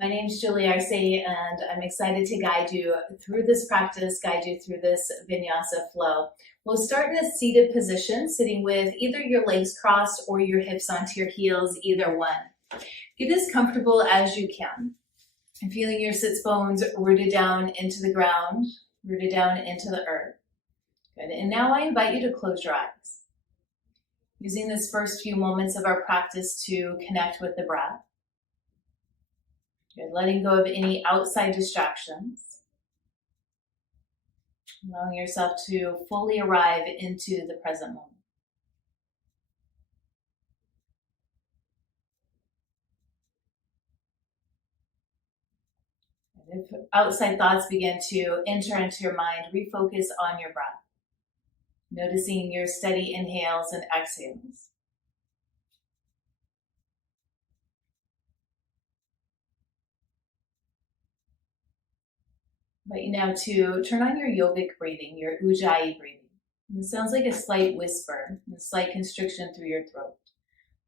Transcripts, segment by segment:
My name is Julie Arce, and I'm excited to guide you through this practice, guide you through this vinyasa flow. We'll start in a seated position, sitting with either your legs crossed or your hips onto your heels, either one. Get as comfortable as you can. And feeling your sits bones rooted down into the ground, rooted down into the earth. Good. And now I invite you to close your eyes. Using this first few moments of our practice to connect with the breath. Good. Letting go of any outside distractions. Allowing yourself to fully arrive into the present moment. If outside thoughts begin to enter into your mind, refocus on your breath. Noticing your steady inhales and exhales. I invite you now to turn on your yogic breathing, your ujjayi breathing. And it sounds like a slight whisper, a slight constriction through your throat.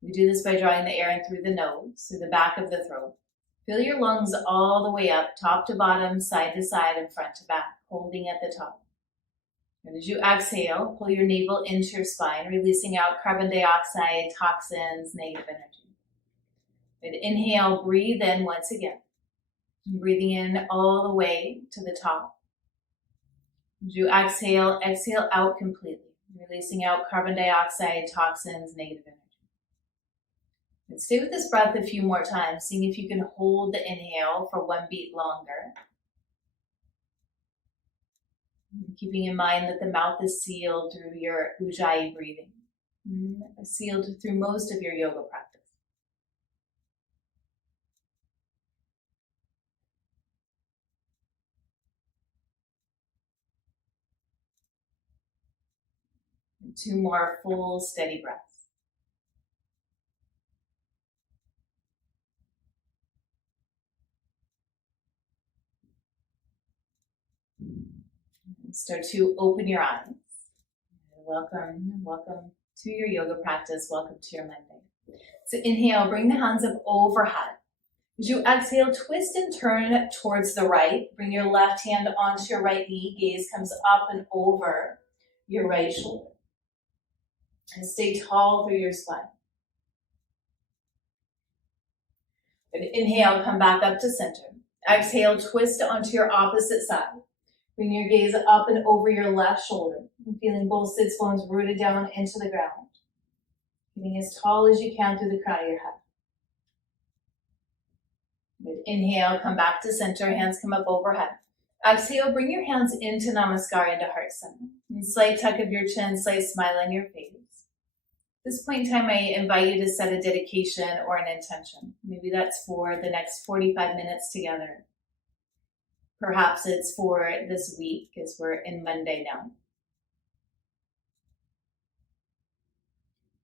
We do this by drawing the air in through the nose, through the back of the throat. Fill your lungs all the way up, top to bottom, side to side, and front to back, holding at the top. And as you exhale, pull your navel into your spine, releasing out carbon dioxide, toxins, negative energy. And inhale, breathe in once again. Breathing in all the way to the top. As you exhale, exhale out completely, releasing out carbon dioxide, toxins, negative energy. And stay with this breath a few more times, seeing if you can hold the inhale for one beat longer. Keeping in mind that the mouth is sealed through your ujjayi breathing, sealed through most of your yoga practice. And 2 more full, steady breaths. Start to open your eyes. Welcome to your yoga practice. Welcome to your Monday. So inhale, bring the hands up overhead. As you exhale, twist and turn towards the right. Bring your left hand onto your right knee. Gaze comes up and over your right shoulder. And stay tall through your spine. And inhale, come back up to center. Exhale, twist onto your opposite side. Bring your gaze up and over your left shoulder, and feeling both sits bones rooted down into the ground. Getting as tall as you can through the crown of your head. Good. Inhale, come back to center, hands come up overhead. Exhale, bring your hands into Namaskar, into Heart Center. And slight tuck of your chin, slight smile on your face. At this point in time, I invite you to set a dedication or an intention. Maybe that's for the next 45 minutes together. Perhaps it's for this week, as we're in Monday now.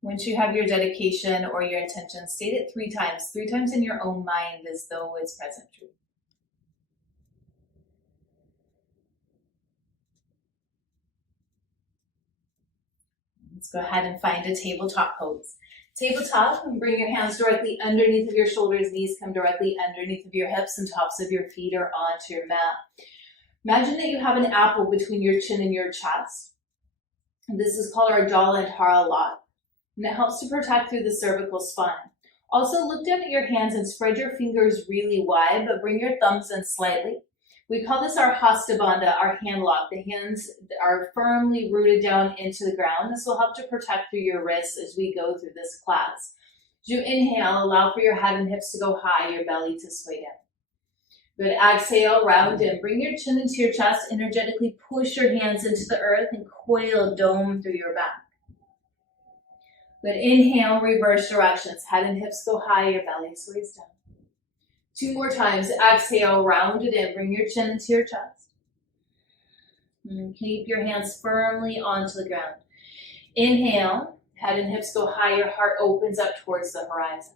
Once you have your dedication or your intention, state it 3 times in your own mind as though it's present truth. Let's go ahead and find a tabletop pose. Tabletop, and bring your hands directly underneath of your shoulders, knees come directly underneath of your hips, and tops of your feet are onto your mat. Imagine that you have an apple between your chin and your chest. And this is called our Jalandhara lock, and it helps to protect through the cervical spine. Also, look down at your hands and spread your fingers really wide, but bring your thumbs in slightly. We call this our Hasta Bandha, our hand lock. The hands are firmly rooted down into the ground. This will help to protect through your wrists as we go through this class. As you inhale, allow for your head and hips to go high, your belly to sway down. Good. Exhale, round in. Bring your chin into your chest. Energetically push your hands into the earth and coil dome through your back. Good. Inhale, reverse directions. Head and hips go high, your belly sways down. 2 more times. Exhale, round it in. Bring your chin into your chest. And keep your hands firmly onto the ground. Inhale, head and hips go high. Your heart opens up towards the horizon.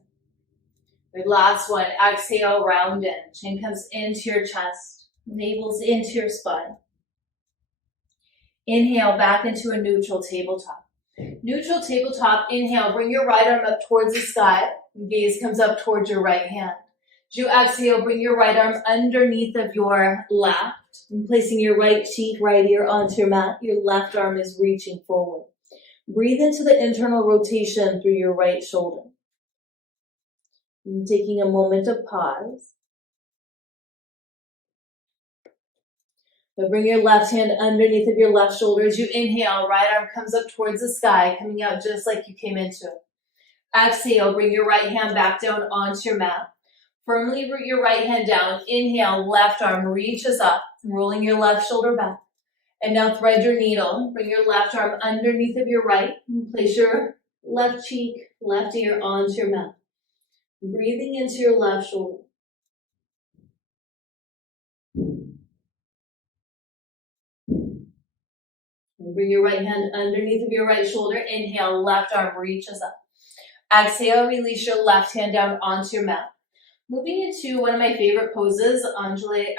Good. Last one. Exhale, round in. Chin comes into your chest. Navel's into your spine. Inhale, back into a neutral tabletop. Neutral tabletop. Inhale, bring your right arm up towards the sky. Gaze comes up towards your right hand. As you exhale, bring your right arm underneath of your left, and placing your right cheek, right ear onto your mat. Your left arm is reaching forward. Breathe into the internal rotation through your right shoulder. And taking a moment of pause. Now bring your left hand underneath of your left shoulder. As you inhale, right arm comes up towards the sky, coming out just like you came into it. Exhale, bring your right hand back down onto your mat. Firmly root your right hand down. Inhale, left arm reaches up, rolling your left shoulder back. And now thread your needle. Bring your left arm underneath of your right. And place your left cheek, left ear onto your mat. Breathing into your left shoulder. And bring your right hand underneath of your right shoulder. Inhale, left arm reaches up. Exhale, release your left hand down onto your mat. Moving into one of my favorite poses, Anahastasana,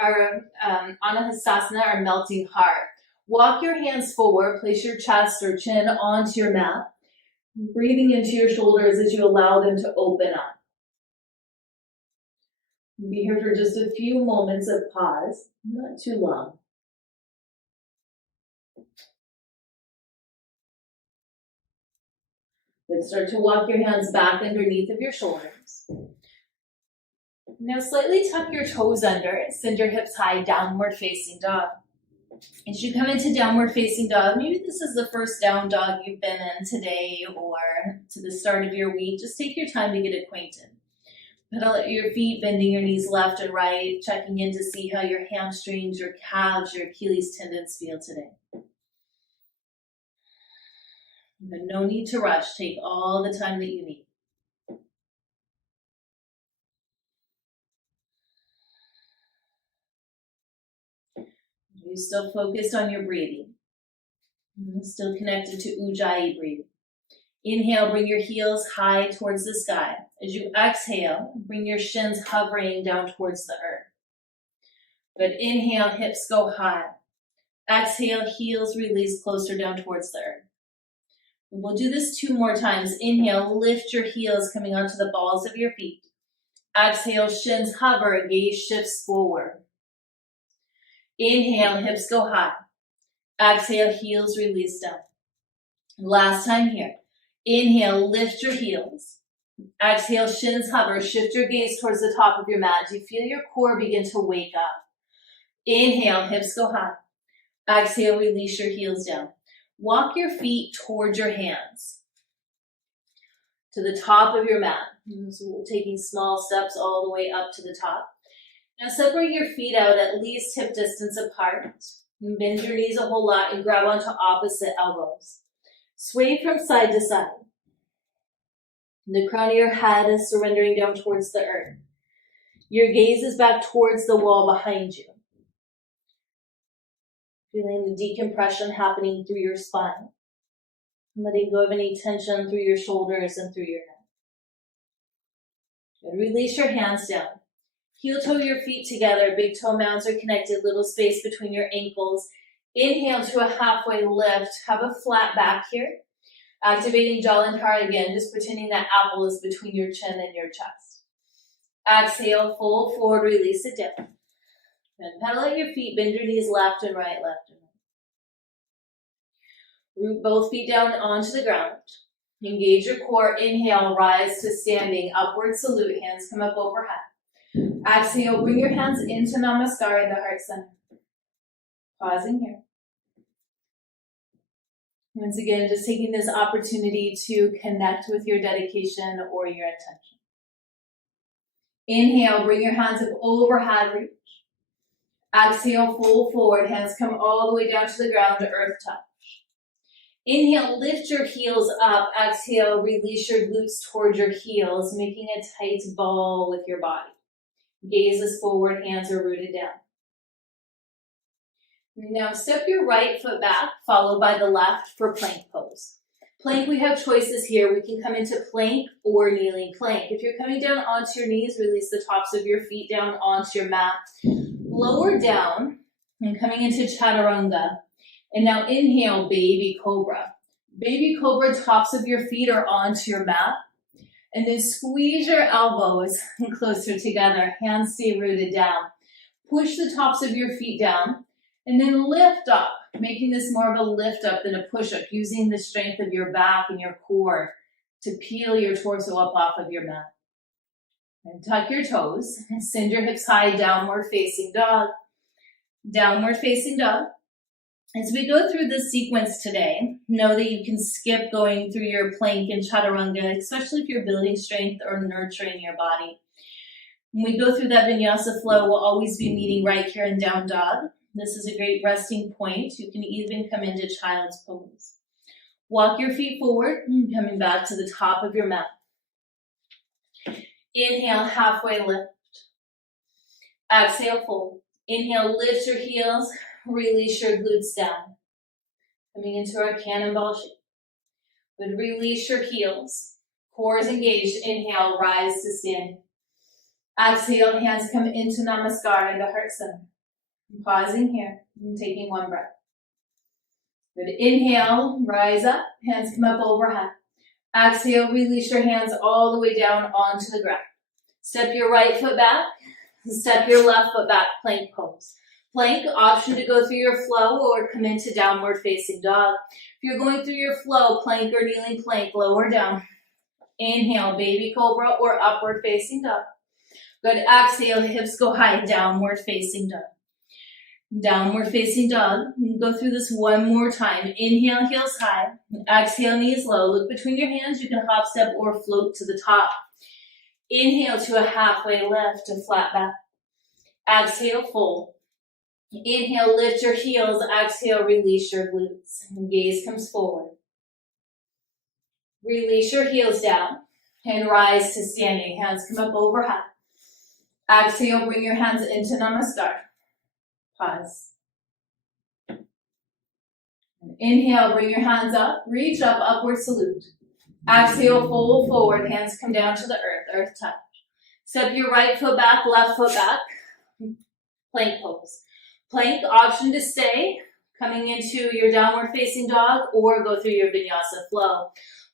or melting heart. Walk your hands forward, place your chest or chin onto your mat. Breathing into your shoulders as you allow them to open up. Be here for just a few moments of pause, not too long. Then start to walk your hands back underneath of your shoulders. Now slightly tuck your toes under, send your hips high, downward facing dog. As you come into downward facing dog, maybe this is the first down dog you've been in today or to the start of your week. Just take your time to get acquainted. Pedal at your feet, bending your knees left and right, checking in to see how your hamstrings, your calves, your Achilles tendons feel today. But no need to rush. Take all the time that you need. You're still focused on your breathing. Still connected to Ujjayi breathing. Inhale, bring your heels high towards the sky. As you exhale, bring your shins hovering down towards the earth. But inhale, hips go high. Exhale, heels release closer down towards the earth. We'll do this 2 more times. Inhale, lift your heels coming onto the balls of your feet. Exhale, shins hover, gaze shifts forward. Inhale, hips go high. Exhale, heels release down. Last time here. Inhale, lift your heels. Exhale, shins hover. Shift your gaze towards the top of your mat. Do you feel your core begin to wake up? Inhale, hips go high. Exhale, release your heels down. Walk your feet towards your hands to the top of your mat. So we're taking small steps all the way up to the top. Now separate your feet out at least hip distance apart. And bend your knees a whole lot and grab onto opposite elbows. Sway from side to side. The crown of your head is surrendering down towards the earth. Your gaze is back towards the wall behind you. Feeling the decompression happening through your spine. Letting go of any tension through your shoulders and through your neck. And release your hands down. Heel toe your feet together. Big toe mounds are connected. Little space between your ankles. Inhale to a halfway lift. Have a flat back here. Activating Jalandhara again. Just pretending that apple is between your chin and your chest. Exhale, fold forward. Release it down. And pedal at your feet. Bend your knees left and right, left and right. Root both feet down onto the ground. Engage your core. Inhale, rise to standing. Upward salute. Hands come up overhead. Exhale, bring your hands into Namaskar in the heart center. Pausing here. Once again, just taking this opportunity to connect with your dedication or your intention. Inhale, bring your hands up overhead reach. Exhale, fold forward. Hands come all the way down to the ground to earth touch. Inhale, lift your heels up. Exhale, release your glutes towards your heels, making a tight ball with your body. Gaze is forward, hands are rooted down. Now step your right foot back, followed by the left for plank pose. Plank, we have choices here. We can come into plank or kneeling plank. If you're coming down onto your knees, release the tops of your feet down onto your mat. Lower down and coming into chaturanga. And now inhale, baby cobra. Baby cobra, tops of your feet are onto your mat. And then squeeze your elbows closer together. Hands stay rooted down. Push the tops of your feet down. And then lift up, making this more of a lift up than a push up, using the strength of your back and your core to peel your torso up off of your mat. And tuck your toes. Send your hips high, downward facing dog. Downward facing dog. As we go through this sequence today, know that you can skip going through your plank and chaturanga, especially if you're building strength or nurturing your body. When we go through that vinyasa flow, we'll always be meeting right here in down dog. This is a great resting point. You can even come into child's pose. Walk your feet forward, coming back to the top of your mat. Inhale, halfway lift. Exhale, fold. Inhale, lift your heels, release your glutes down. Coming into our cannonball shape. But release your heels. Core is engaged. Inhale, rise to stand. Exhale, hands come into namaskar, into heart center. I'm pausing here and taking one breath. Good. Inhale, rise up, hands come up overhead. Exhale, release your hands all the way down onto the ground. Step your right foot back, step your left foot back, plank pose. Plank, option to go through your flow or come into downward facing dog. If you're going through your flow, plank or kneeling plank, lower down. Inhale, baby cobra or upward facing dog. Good. Exhale, hips go high, downward facing dog. Downward facing dog. Go through this one more time. Inhale, heels high. Exhale, knees low. Look between your hands. You can hop, step, or float to the top. Inhale to a halfway lift, to flat back. Exhale, fold. Inhale, lift your heels. Exhale, release your glutes. Gaze comes forward. Release your heels down and rise to standing. Hands come up overhead. Exhale, bring your hands into namaskar. Pause. Inhale, bring your hands up, reach up, upward salute. Exhale, fold forward, hands come down to the earth, earth touch. Step your right foot back, left foot back. Plank pose. Plank, option to stay, coming into your downward facing dog or go through your vinyasa flow.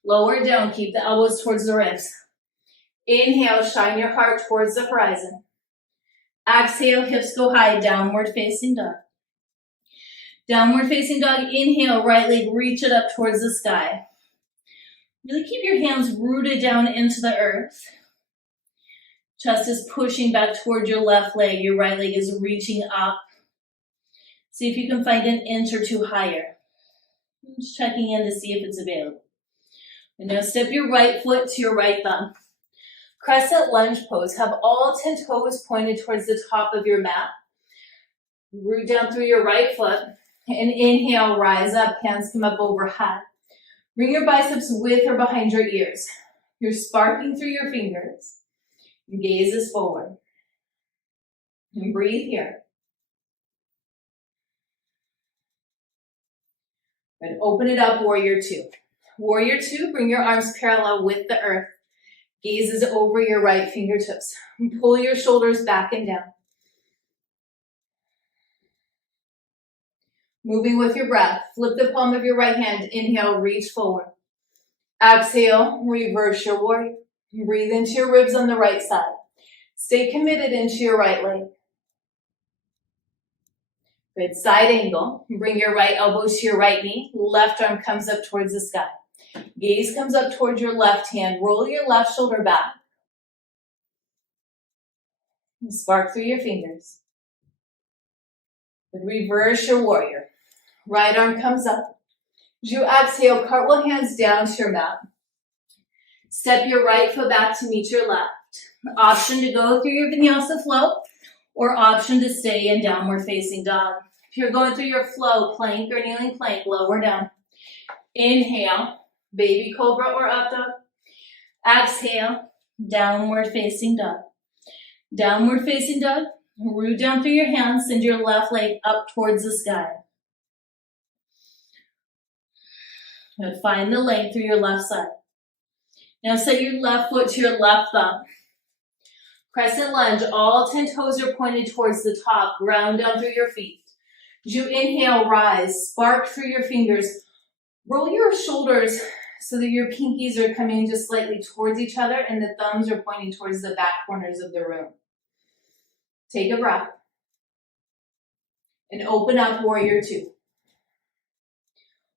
Lower down, keep the elbows towards the ribs. Inhale, shine your heart towards the horizon. Exhale, hips go high, downward facing dog. Downward facing dog, inhale, right leg, reach it up towards the sky. Really keep your hands rooted down into the earth. Chest is pushing back toward your left leg. Your right leg is reaching up. See if you can find an inch or two higher. Just checking in to see if it's available. And now step your right foot to your right thumb. Crescent Lunge pose. Have all 10 toes pointed towards the top of your mat. Root down through your right foot. And inhale, rise up. Hands come up overhead. Bring your biceps with or behind your ears. You're sparking through your fingers. Your gaze is forward. And breathe here. And open it up, warrior two. Warrior two, bring your arms parallel with the earth. Gaze is over your right fingertips. And pull your shoulders back and down. Moving with your breath. Flip the palm of your right hand. Inhale, reach forward. Exhale, reverse your warrior. Breathe into your ribs on the right side. Stay committed into your right leg. Good. Side angle. Bring your right elbow to your right knee. Left arm comes up towards the sky. Gaze comes up towards your left hand. Roll your left shoulder back. And spark through your fingers. Good. Reverse your warrior. Right arm comes up. As you exhale, cartwheel hands down to your mat. Step your right foot back to meet your left. Option to go through your vinyasa flow or option to stay in downward facing dog. If you're going through your flow, plank or kneeling plank, lower down. Inhale, baby cobra or up dog. Exhale, downward facing dog. Downward facing dog, root down through your hands, send your left leg up towards the sky. And find the length through your left side. Now set your left foot to your left thumb. Crescent lunge, all 10 toes are pointed towards the top. Ground down through your feet. As you inhale, rise. Spark through your fingers. Roll your shoulders so that your pinkies are coming just slightly towards each other and the thumbs are pointing towards the back corners of the room. Take a breath. And open up Warrior Two.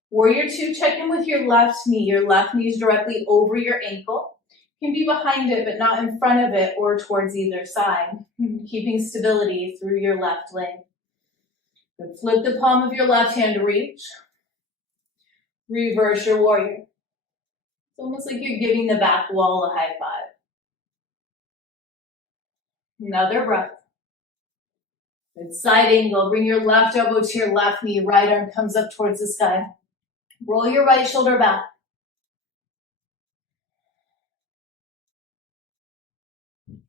Warrior Two, check in with your left knee. Your left knee is directly over your ankle. You can be behind it, but not in front of it or towards either side. Keeping stability through your left leg. Good. Flip the palm of your left hand to reach. Reverse your warrior. It's almost like you're giving the back wall a high five. Another breath. Good. Side angle. Bring your left elbow to your left knee. Right arm comes up towards the sky. Roll your right shoulder back.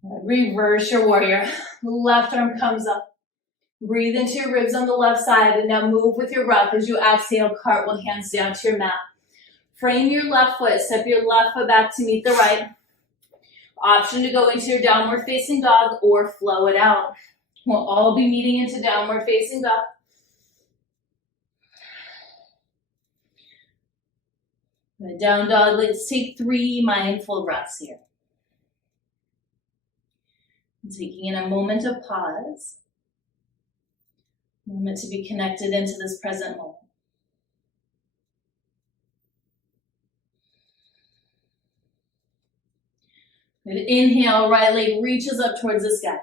Reverse your warrior. Left arm comes up. Breathe into your ribs on the left side and now move with your breath as you exhale, cartwheel hands down to your mat. Frame your left foot, step your left foot back to meet the right. Option to go into your downward facing dog or flow it out. We'll all be meeting into downward facing dog. Down dog, let's take 3 mindful breaths here. Taking in a moment of pause. Moment to be connected into this present moment. Good. Inhale, right leg reaches up towards the sky.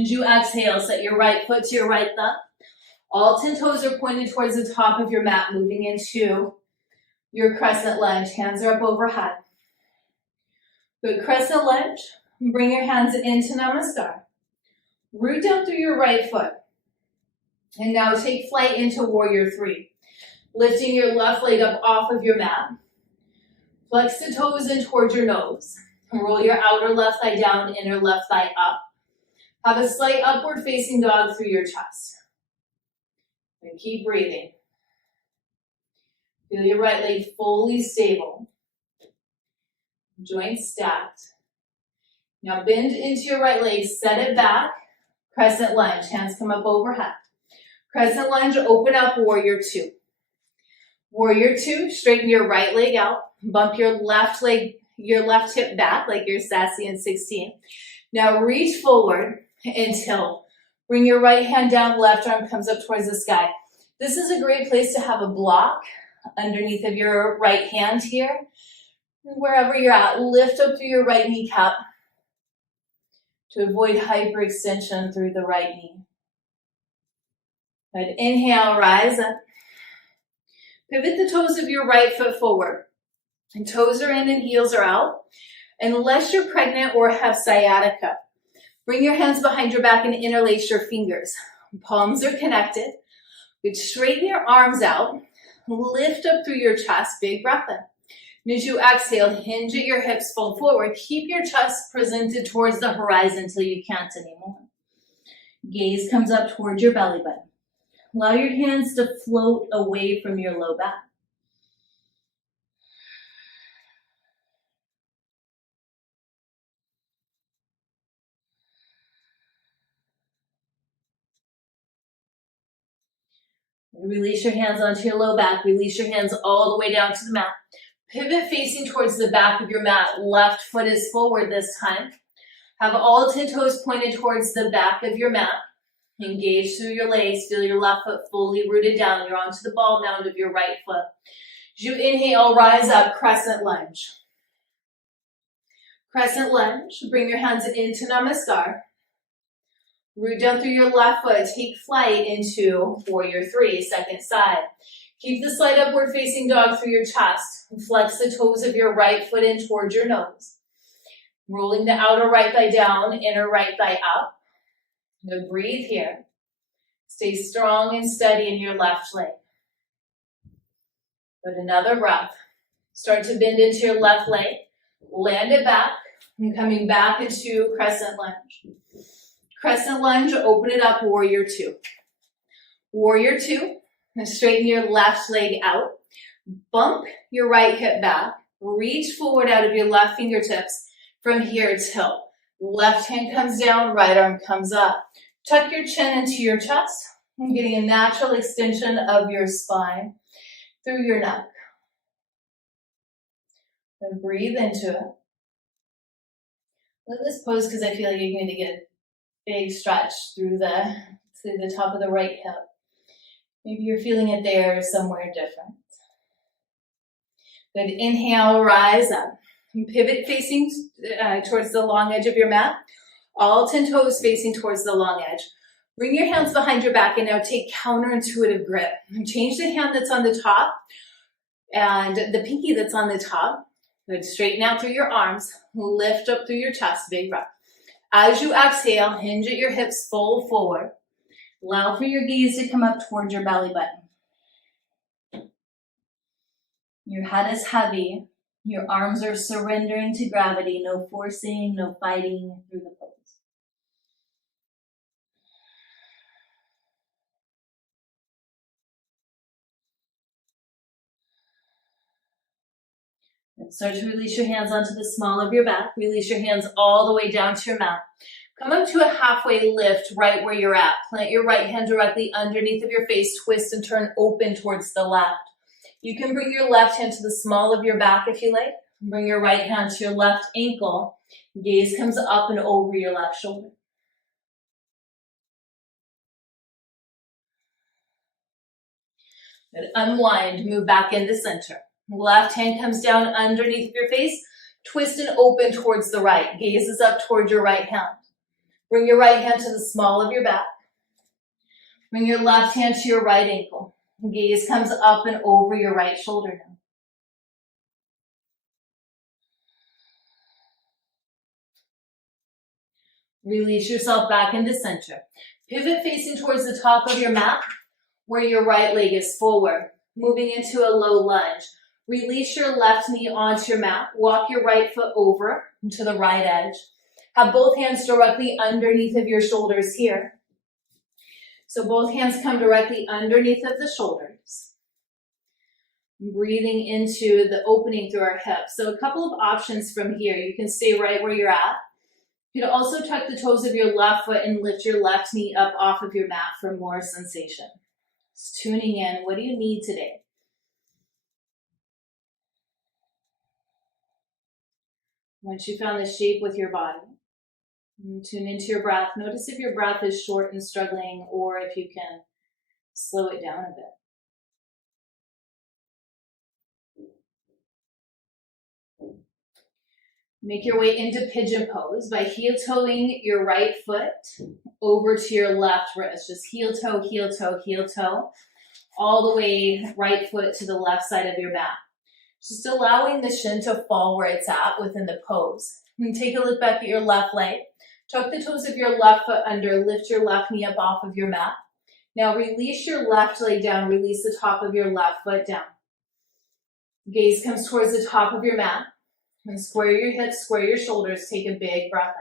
As you exhale, set your right foot to your right thumb. All 10 toes are pointed towards the top of your mat, moving into your crescent lunge. Hands are up overhead. Good. Crescent lunge. Bring your hands into Namaskar. Root down through your right foot. And now take flight into Warrior Three. Lifting your left leg up off of your mat. Flex the toes in towards your nose. Roll your outer left thigh down, inner left thigh up. Have a slight upward facing dog through your chest. And keep breathing. Feel your right leg fully stable. Joints stacked. Now bend into your right leg, set it back. Crescent lunge, hands come up overhead. Crescent lunge, open up Warrior Two. Warrior Two, straighten your right leg out. Bump your left leg, your left hip back like you're sassy in 16. Now reach forward and tilt. Bring your right hand down, left arm comes up towards the sky. This is a great place to have a block underneath of your right hand here. Wherever you're at, lift up through your right kneecap to avoid hyperextension through the right knee. Good. Inhale, rise up. Pivot the toes of your right foot forward. And toes are in and heels are out. Unless you're pregnant or have sciatica, bring your hands behind your back and interlace your fingers. Palms are connected. Good. Straighten your arms out. Lift up through your chest. Big breath in. And as you exhale, hinge at your hips, fold forward. Keep your chest presented towards the horizon until you can't anymore. Gaze comes up towards your belly button. Allow your hands to float away from your low back. Release your hands onto your low back. Release your hands all the way down to the mat. Pivot facing towards the back of your mat. Left foot is forward this time. Have all 10 toes pointed towards the back of your mat. Engage through your legs. Feel your left foot fully rooted down. You're onto the ball mound of your right foot. As you inhale, rise up, crescent lunge. Crescent lunge. Bring your hands into Namaskar. Root down through your left foot. Take flight into Warrior Three, second side. Keep the slight upward facing dog through your chest. Flex the toes of your right foot in towards your nose. Rolling the outer right thigh down, inner right thigh up. Now breathe here. Stay strong and steady in your left leg. Good. Another breath. Start to bend into your left leg. Land it back. And coming back into crescent lunge. Crescent lunge, open it up, Warrior Two. Warrior Two, and straighten your left leg out. Bump your right hip back. Reach forward out of your left fingertips. From here, tilt. Left hand comes down, right arm comes up. Tuck your chin into your chest. I'm getting a natural extension of your spine through your neck. And breathe into it. Let this pose because I feel like you're going to get a big stretch through the top of the right hip. Maybe you're feeling it there or somewhere different. Good. Inhale, rise up. Pivot facing towards the long edge of your mat. All 10 toes facing towards the long edge. Bring your hands behind your back and now take counterintuitive grip. Change the hand that's on the top and the pinky that's on the top. Good. Straighten out through your arms. Lift up through your chest. Big breath. As you exhale, hinge at your hips, fold forward. Allow for your gaze to come up towards your belly button. Your head is heavy. Your arms are surrendering to gravity. No forcing, no fighting through the pose. Start to release your hands onto the small of your back. Release your hands all the way down to your mat. Come up to a halfway lift right where you're at. Plant your right hand directly underneath of your face. Twist and turn open towards the left. You can bring your left hand to the small of your back if you like. Bring your right hand to your left ankle. Gaze comes up and over your left shoulder. Good. Unwind, move back into center. Left hand comes down underneath your face. Twist and open towards the right. Gaze is up towards your right hand. Bring your right hand to the small of your back. Bring your left hand to your right ankle. Gaze comes up and over your right shoulder now. Release yourself back into center. Pivot facing towards the top of your mat where your right leg is forward. Moving into a low lunge. Release your left knee onto your mat. Walk your right foot over to the right edge. Have both hands directly underneath of your shoulders here. So both hands come directly underneath of the shoulders. Breathing into the opening through our hips. So a couple of options from here. You can stay right where you're at. You can also tuck the toes of your left foot and lift your left knee up off of your mat for more sensation. Just tuning in. What do you need today? Once you found the shape with your body, tune into your breath. Notice if your breath is short and struggling or if you can slow it down a bit. Make your way into Pigeon Pose by heel-toeing your right foot over to your left wrist. Just heel-toe, heel-toe, heel-toe, all the way right foot to the left side of your mat. Just allowing the shin to fall where it's at within the pose. And take a look back at your left leg. Tuck the toes of your left foot under. Lift your left knee up off of your mat. Now release your left leg down. Release the top of your left foot down. Gaze comes towards the top of your mat. And square your hips, square your shoulders. Take a big breath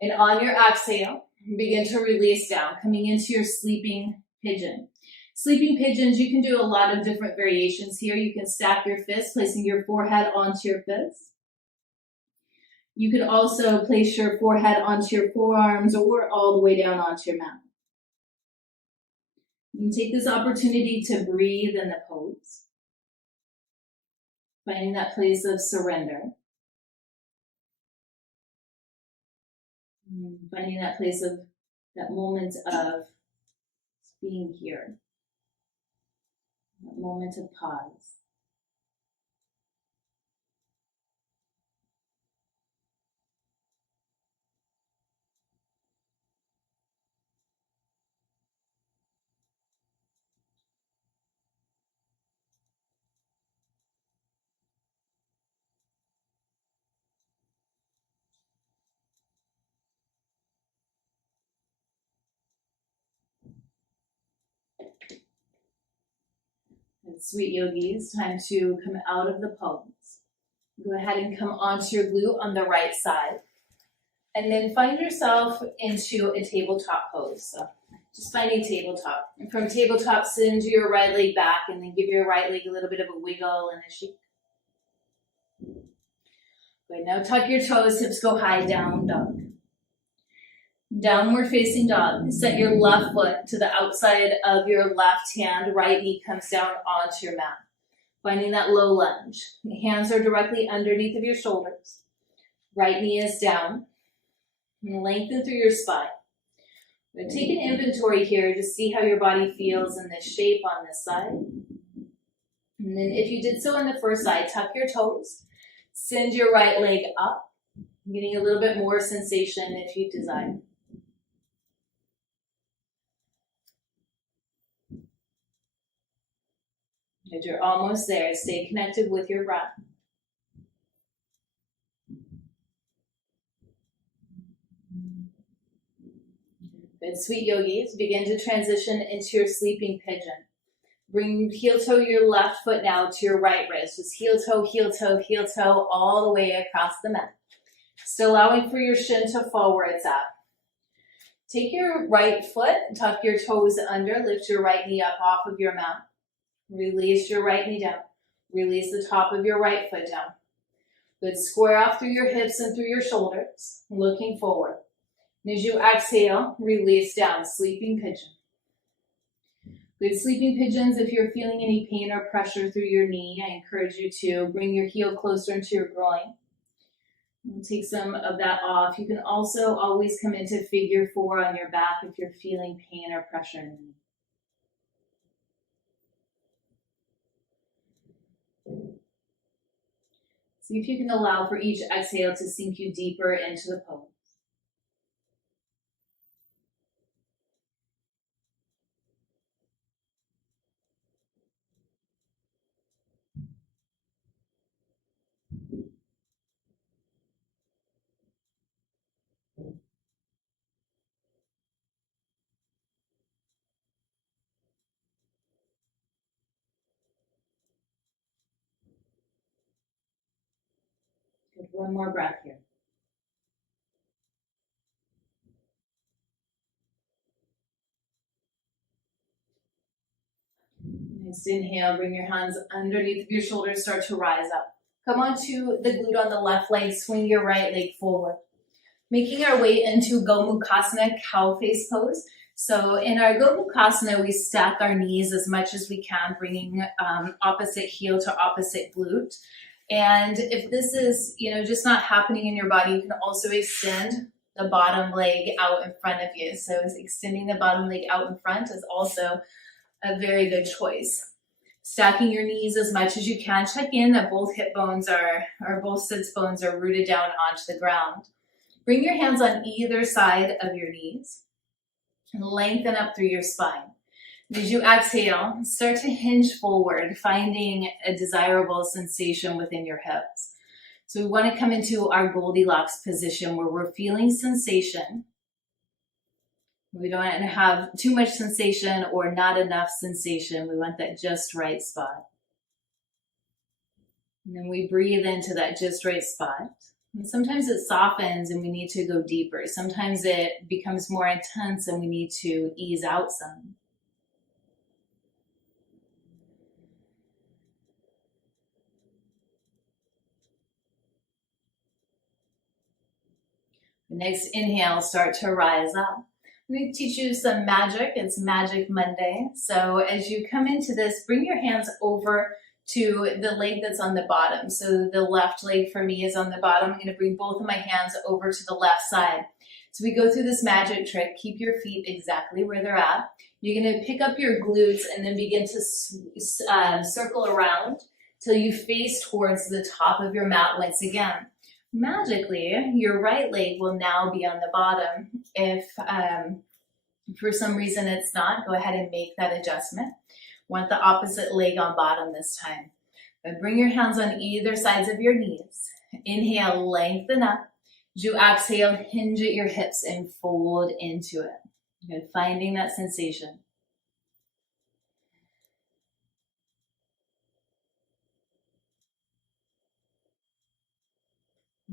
in. And on your exhale, begin to release down, coming into your sleeping pigeon. Sleeping pigeons, you can do a lot of different variations here. You can stack your fists, placing your forehead onto your fists. You can also place your forehead onto your forearms or all the way down onto your mat. You can take this opportunity to breathe in the pose, finding that place of surrender, finding that place of that moment of being here. That moment of pause. Sweet yogis, time to come out of the pose. Go ahead and come onto your glute on the right side. And then find yourself into a tabletop pose. So just find a tabletop. And from tabletop, send your right leg back and then give your right leg a little bit of a wiggle and a shake. Good, now tuck your toes, hips go high, down dog. Downward facing dog. Set your left foot to the outside of your left hand. Right knee comes down onto your mat. Finding that low lunge. The hands are directly underneath of your shoulders. Right knee is down. And lengthen through your spine. I'm going to take an inventory here to see how your body feels in this shape on this side. And then if you did so on the first side, tuck your toes. Send your right leg up. Getting a little bit more sensation if you desire. Good, you're almost there. Stay connected with your breath. Good, sweet yogis. Begin to transition into your sleeping pigeon. Bring heel toe your left foot now to your right wrist. Just heel toe, heel toe, heel toe, all the way across the mat. Still allowing for your shin to fall where it's at. Take your right foot, tuck your toes under, lift your right knee up off of your mat. Release your right knee down. Release the top of your right foot down. Good, square off through your hips and through your shoulders, looking forward. And as you exhale, release down, sleeping pigeon. Good, sleeping pigeons, if you're feeling any pain or pressure through your knee, I encourage you to bring your heel closer into your groin. And take some of that off. You can also always come into figure 4 on your back if you're feeling pain or pressure in the knee. See if you can allow for each exhale to sink you deeper into the pose. Good, one more breath here. Next inhale, bring your hands underneath your shoulders, start to rise up. Come onto the glute on the left leg, swing your right leg forward. Making our way into Gomukasana, cow face pose. So in our Gomukasana, we stack our knees as much as we can, bringing opposite heel to opposite glute. And if this is, just not happening in your body, you can also extend the bottom leg out in front of you. So extending the bottom leg out in front is also a very good choice. Stacking your knees as much as you can. Check in that both hip bones or both sits bones are rooted down onto the ground. Bring your hands on either side of your knees and lengthen up through your spine. As you exhale, start to hinge forward, finding a desirable sensation within your hips. So we want to come into our Goldilocks position where we're feeling sensation. We don't want to have too much sensation or not enough sensation. We want that just right spot. And then we breathe into that just right spot. And sometimes it softens and we need to go deeper. Sometimes it becomes more intense and we need to ease out some. The next inhale, start to rise up. I'm going to teach you some magic. It's Magic Monday. So as you come into this, bring your hands over to the leg that's on the bottom. So the left leg for me is on the bottom. I'm going to bring both of my hands over to the left side. So we go through this magic trick. Keep your feet exactly where they're at. You're going to pick up your glutes and then begin to circle around till you face towards the top of your mat once again. Magically, your right leg will now be on the bottom. If for some reason it's not, go ahead and make that adjustment. Want the opposite leg on bottom this time. But bring your hands on either sides of your knees. Inhale, lengthen up. As you exhale, hinge at your hips and fold into it. Good, finding that sensation.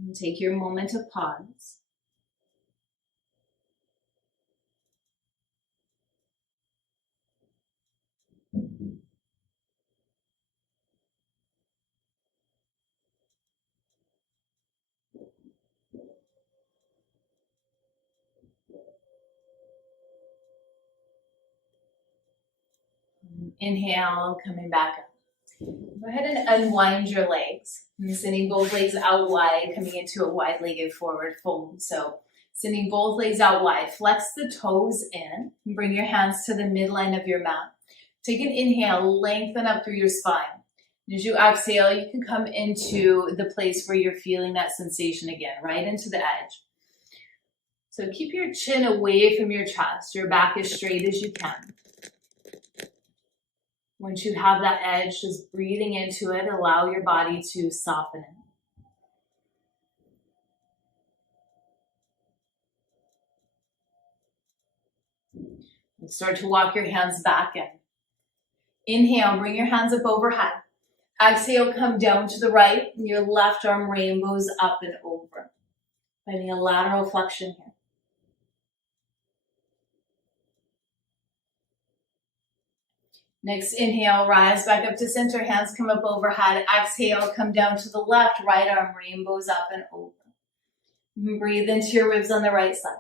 And take your moment to pause. Inhale, coming back up. Go ahead and unwind your legs. And sending both legs out wide, coming into a wide-legged forward fold. So sending both legs out wide. Flex the toes in. And bring your hands to the midline of your mat. Take an inhale, lengthen up through your spine. And as you exhale, you can come into the place where you're feeling that sensation again, right into the edge. So keep your chin away from your chest. Your back as straight as you can. Once you have that edge, just breathing into it, allow your body to soften it. And start to walk your hands back in. Inhale, bring your hands up overhead. Exhale, come down to the right. And your left arm rainbows up and over. Finding a lateral flexion here. Next, inhale, rise back up to center, hands come up overhead. Exhale, come down to the left, right arm rainbows up and over. And breathe into your ribs on the right side.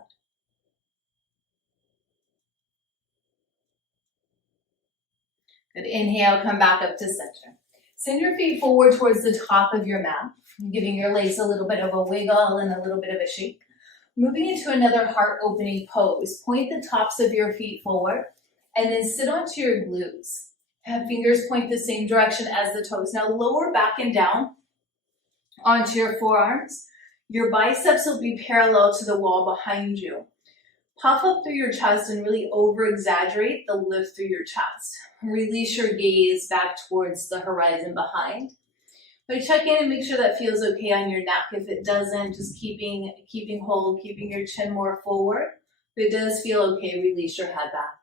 Good, inhale, come back up to center. Send your feet forward towards the top of your mat, giving your legs a little bit of a wiggle and a little bit of a shake. Moving into another heart opening pose. Point the tops of your feet forward. And then sit onto your glutes. Have fingers point the same direction as the toes. Now lower back and down onto your forearms. Your biceps will be parallel to the wall behind you. Puff up through your chest and really over-exaggerate the lift through your chest. Release your gaze back towards the horizon behind. But check in and make sure that feels okay on your neck. If it doesn't, just keeping hold, keeping your chin more forward. If it does feel okay, release your head back.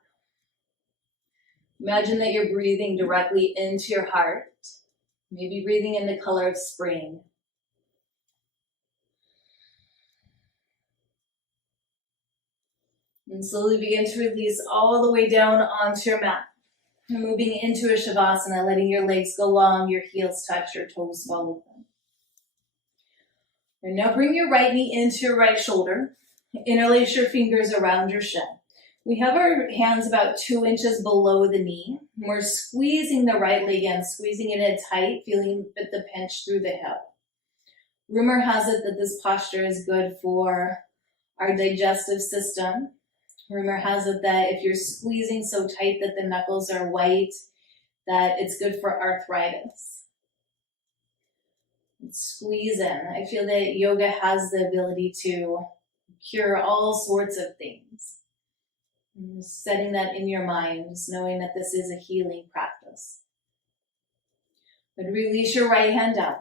Imagine that you're breathing directly into your heart, maybe breathing in the color of spring. And slowly begin to release all the way down onto your mat. And moving into a Shavasana, letting your legs go long, your heels touch, your toes fall open. And now bring your right knee into your right shoulder. Interlace your fingers around your shin. We have our hands about 2 inches below the knee. We're squeezing the right leg in, squeezing it in tight, feeling the pinch through the hip. Rumor has it that this posture is good for our digestive system. Rumor has it that if you're squeezing so tight that the knuckles are white, that it's good for arthritis. Squeeze in. I feel that yoga has the ability to cure all sorts of things. Just setting that in your mind, just knowing that this is a healing practice. But release your right hand down.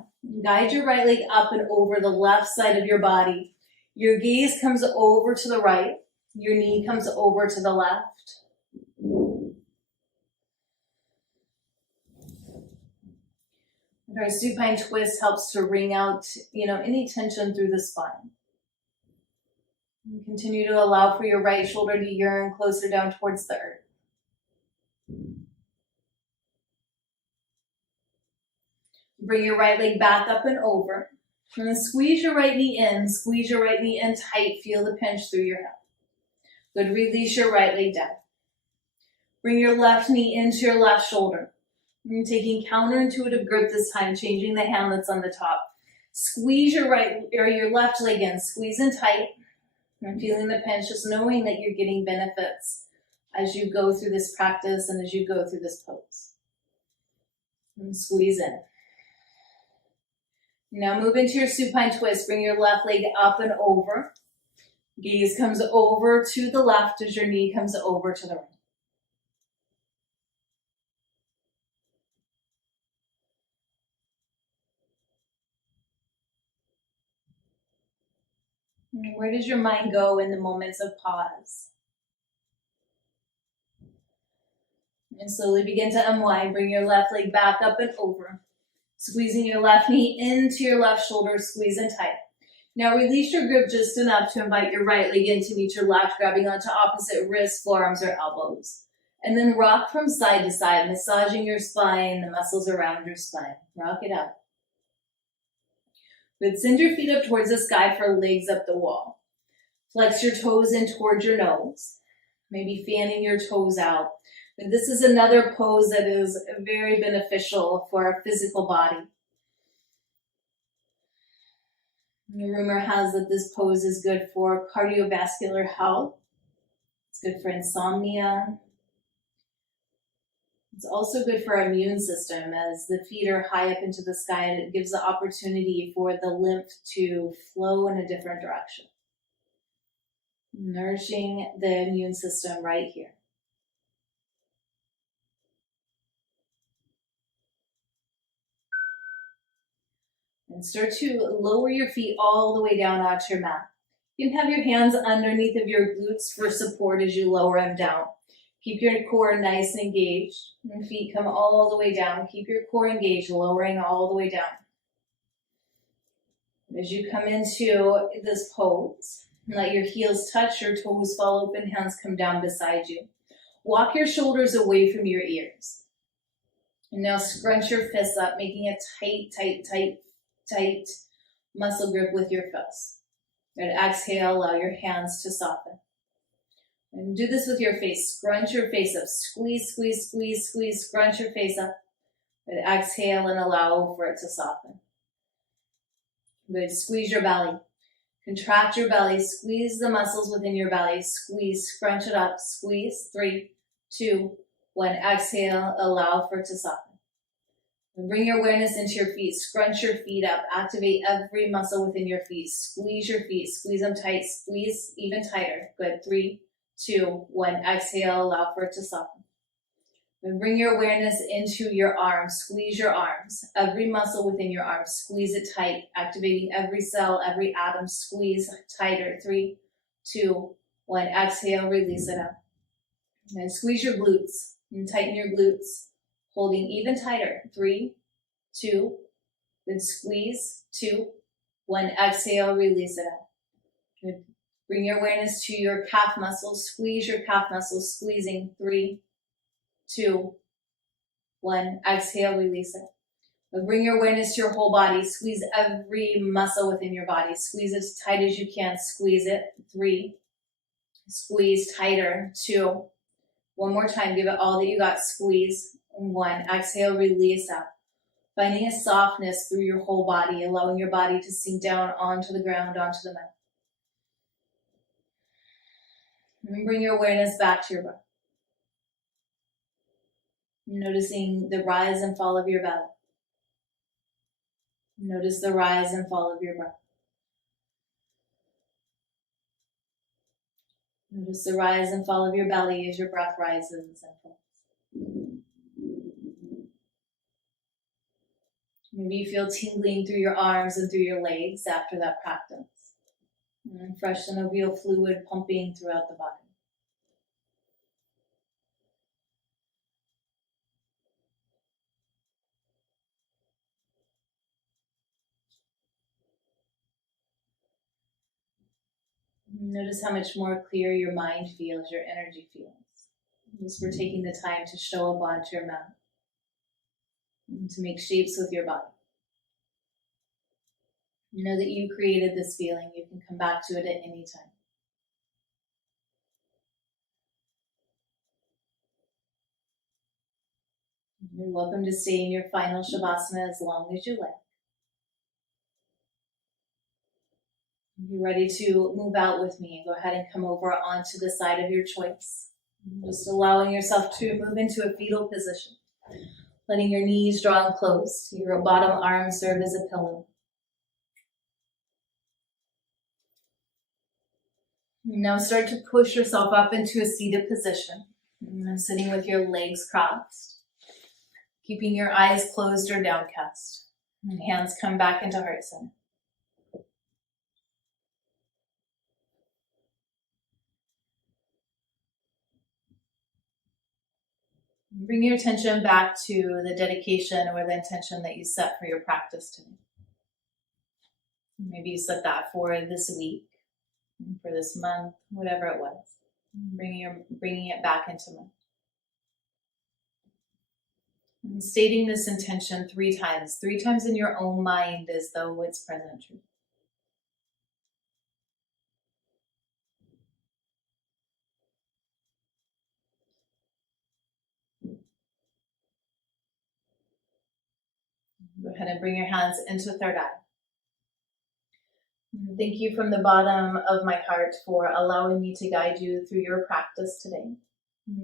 Guide your right leg up and over the left side of your body. Your gaze comes over to the right. Your knee comes over to the left. And our supine twist helps to wring out, any tension through the spine. And continue to allow for your right shoulder to yearn closer down towards the earth. Bring your right leg back up and over. And then squeeze your right knee in. Squeeze your right knee in tight. Feel the pinch through your hip. Good. Release your right leg down. Bring your left knee into your left shoulder. And taking counterintuitive grip this time, changing the hand that's on the top. Squeeze your your left leg in. Squeeze in tight. And feeling the pinch, just knowing that you're getting benefits as you go through this practice and as you go through this pose. And squeeze in. Now move into your supine twist. Bring your left leg up and over. Gaze comes over to the left as your knee comes over to the right. Where does your mind go in the moments of pause? And slowly begin to unwind. Bring your left leg back up and over. Squeezing your left knee into your left shoulder, squeeze in tight. Now release your grip just enough to invite your right leg in to meet your left, grabbing onto opposite wrists, forearms, or elbows. And then rock from side to side, massaging your spine, the muscles around your spine. Rock it out. Good. Send your feet up towards the sky for legs up the wall. Flex your toes in towards your nose. Maybe fanning your toes out. And this is another pose that is very beneficial for our physical body. The rumor has that this pose is good for cardiovascular health. It's good for insomnia. It's also good for our immune system, as the feet are high up into the sky, and it gives the opportunity for the lymph to flow in a different direction. Nourishing the immune system right here. And start to lower your feet all the way down onto your mat. You can have your hands underneath of your glutes for support as you lower them down. Keep your core nice and engaged. And feet come all the way down. Keep your core engaged, lowering all the way down. As you come into this pose, let your heels touch, your toes fall open, hands come down beside you. Walk your shoulders away from your ears. And now scrunch your fists up, making a tight muscle grip with your fists. And exhale, allow your hands to soften. And do this with your face. Scrunch your face up. Squeeze, squeeze, squeeze, squeeze. Scrunch your face up. And exhale and allow for it to soften. Good. Squeeze your belly. Contract your belly. Squeeze the muscles within your belly. Squeeze. Scrunch it up. Squeeze. 3, 2, 1. Exhale. Allow for it to soften. And bring your awareness into your feet. Scrunch your feet up. Activate every muscle within your feet. Squeeze your feet. Squeeze them tight. Squeeze even tighter. Good. 3, 2, 1. Exhale. Allow for it to soften. And bring your awareness into your arms. Squeeze your arms. Every muscle within your arms. Squeeze it tight. Activating every cell, every atom. Squeeze tighter. 3, 2, 1. Exhale. Release it out. And squeeze your glutes. And tighten your glutes. Holding even tighter. 3, 2, then squeeze. 2, 1. Exhale, release it out. Good. Bring your awareness to your calf muscles. Squeeze your calf muscles, squeezing. 3, 2, 1. Exhale, release it. But bring your awareness to your whole body. Squeeze every muscle within your body. Squeeze it as tight as you can. Squeeze it. 3, squeeze tighter. 2, one more time. Give it all that you got. Squeeze. 1. Exhale, release up. Finding a softness through your whole body, allowing your body to sink down onto the ground, onto the mat. And bring your awareness back to your breath. Noticing the rise and fall of your belly. Notice the rise and fall of your breath. Notice the rise and fall of your belly as your breath rises and falls. Maybe you feel tingling through your arms and through your legs after that practice. And fresh synovial fluid pumping throughout the body. Notice how much more clear your mind feels, your energy feels. Just for taking the time to show up onto your mat. And to make shapes with your body. You know that you created this feeling. You can come back to it at any time. You're welcome to stay in your final Shavasana as long as you like. If you're ready to move out with me, go ahead and come over onto the side of your choice. Just allowing yourself to move into a fetal position. Letting your knees draw close. Your bottom arm serve as a pillow. Now start to push yourself up into a seated position. Sitting with your legs crossed. Keeping your eyes closed or downcast. And hands come back into heart center. Bring your attention back to the dedication or the intention that you set for your practice today. Maybe you set that for this week, for this month, whatever it was. Bringing it back into mind. And stating this intention 3 times. 3 times in your own mind as though it's present truth. Go ahead and bring your hands into third eye. Thank you from the bottom of my heart for allowing me to guide you through your practice today.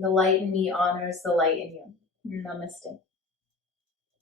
The light in me honors the light in you. Namaste.